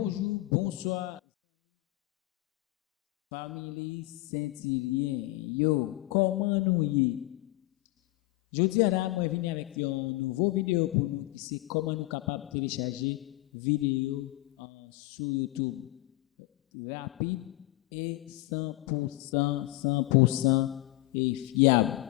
Bonjour, bonsoir, famille Saint-Hilien. Yo, comment nous y? Je dis à la moi venir avec une nouvelle vidéo pour nous, c'est comment nous capables de télécharger vidéo sur YouTube. Rapide et 100% et fiable.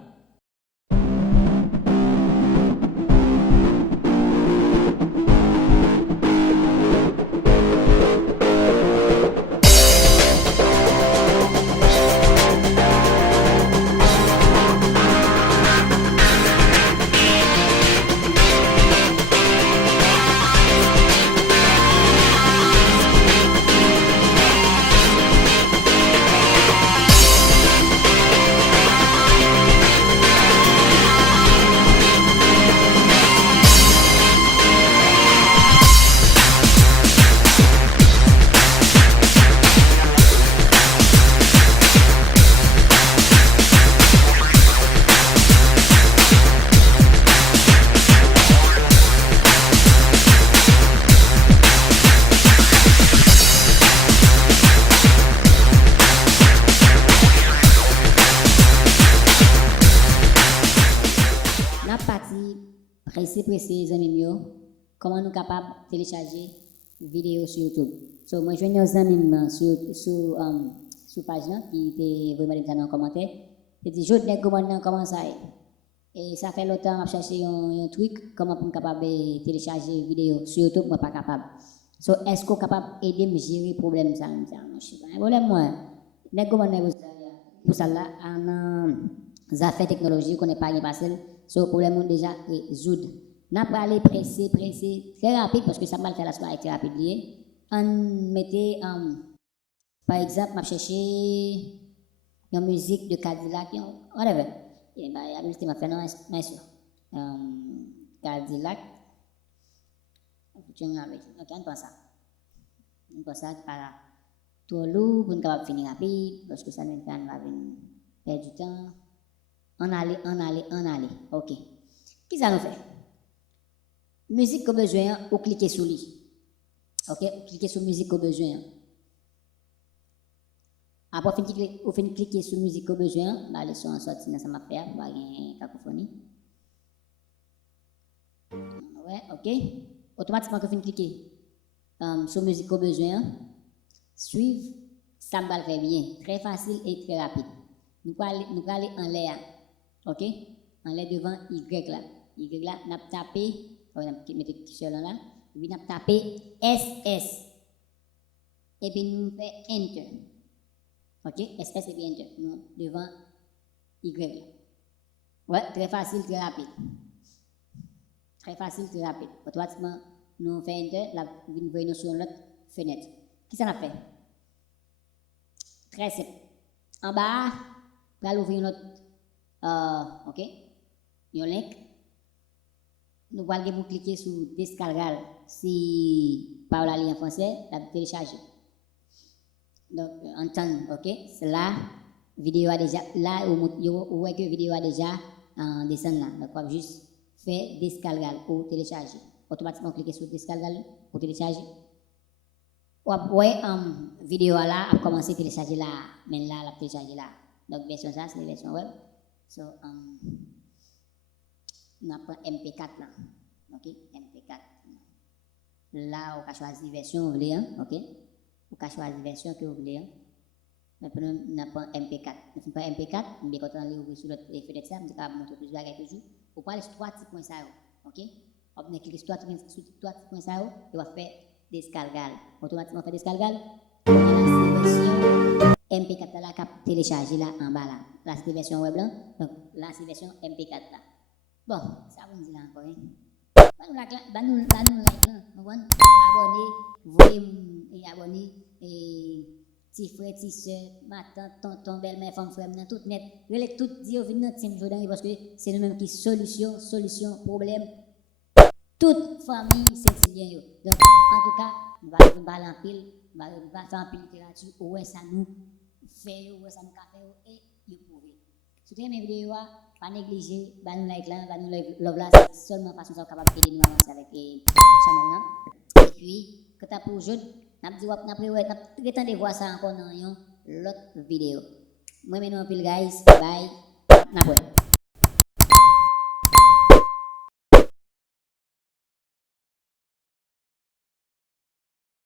Pressé, les amis, comment nous capables de télécharger vidéo sur YouTube. So, moi, je viens aux amis sur page là, qui était vraiment dans les commentaires. Je dis, je ne comment comment ça est. Et ça fait longtemps que je cherche un truc, comment pour capable de télécharger vidéo sur YouTube, moi pas capable. So, est-ce qu'on est capable d'aider me gérer le problème ça? Je sais pas. Un problème, moi, je ne comment pour ça là, en affaires technologiques, qu'on n'est pas facile. So, le problème est déjà résoudre. N'a pas aller pressé, très rapide, parce que ça va faire la soirée très rapide. On mettait, par exemple, je chercher une musique de Cadillac, whatever. Et bien, il y a fait non, bien sûr. Cadillac. Ok, on pense ça. On pense ça par trop lourd, pour ne finir rapide, parce que ça nous fait perdre du temps. On allait. Ok. Qui ça nous fait? Musique qu'on besoin, ou cliquer sur lui. Ok? Cliquez sur musique qu'on besoin. Après, on fait cliquer sur musique qu'on besoin. Bah, les sons en sortie, ça m'a fait, bah, une cacophonie. Ouais, ok. Automatiquement, on fait cliquer sur musique qu'on besoin. Suivre, ça va le faire bien. Très facile et très rapide. Nous allons aller en l'air. Ok? En l'air devant Y là. Y là, nous avons tapé. On va mettre le t-shirt là. Et puis, nous avons tapé SS. Et puis, nous faisons Enter. Ok? SS et puis Enter. Nous, devant Y là. Ouais, très facile, très rapide. Très facile, très rapide. Automatiquement, nous faisons Enter. Là, nous voyons sur notre fenêtre. Qui ça l'a fait? Très simple. En bas, nous allons ouvrir notre. Ok? Un link. Nous allons cliquer sur Descargal. Si par la ligne en français, la télécharger. Donc, entendre, ok? C'est là, vidéo a déjà, là, où est que vidéo a déjà descend là. Donc, on va juste faire Descargal pour télécharger. Automatiquement, cliquer sur Descargal pour télécharger. Ouais, vidéo là, a commencé à télécharger là, mais là, la télécharger là. Donc, version ça, c'est la version web. So, on apprend MP4 là. Ok? MP4. Là, on a choisi la version que vous voulez, ok? On a choisi la version que vous voulez. Maintenant, on apprend MP4. On fait MP4, on est content d'aller ouvrir sur notre fenêtre ça, on va montrer plus de bagages toujours. On parle sur 3 petits points ça, ok? On va cliquer sur 3 petits points ça, et on va faire Descargal. Automatiquement, on fait Descargal. On a la version MP4 là, qui téléchargé là en bas là. Là, c'est la version web là. Donc, là, c'est la version MP4 là. Bon, ça vous dit là encore. Nous abonnez, et abonnez, et petit frère, petit soeur, ma tante, tonton, belle-mère, femme, frère, tout net. Relève tout, dire, venez notre team Jordan, parce que c'est nous-mêmes qui solution, problème. Toute famille, c'est bien. Donc, en tout cas, nous allons parler en pile, nous allons faire en pile littérature, où est ça nous fait, où est ça nous fait, et nous prouver. Si vous aimez mes vidéos, pas négliger, nous like là, nous love là, c'est seulement façon ça capable d'aider nous avancer avec les channels là. Et puis, quand tu as pour jeune, N'a dit wap n'a prévoir n'a prétendre voir ça encore dans une autre vidéo. Moi maintenant pile guys, bye. N'a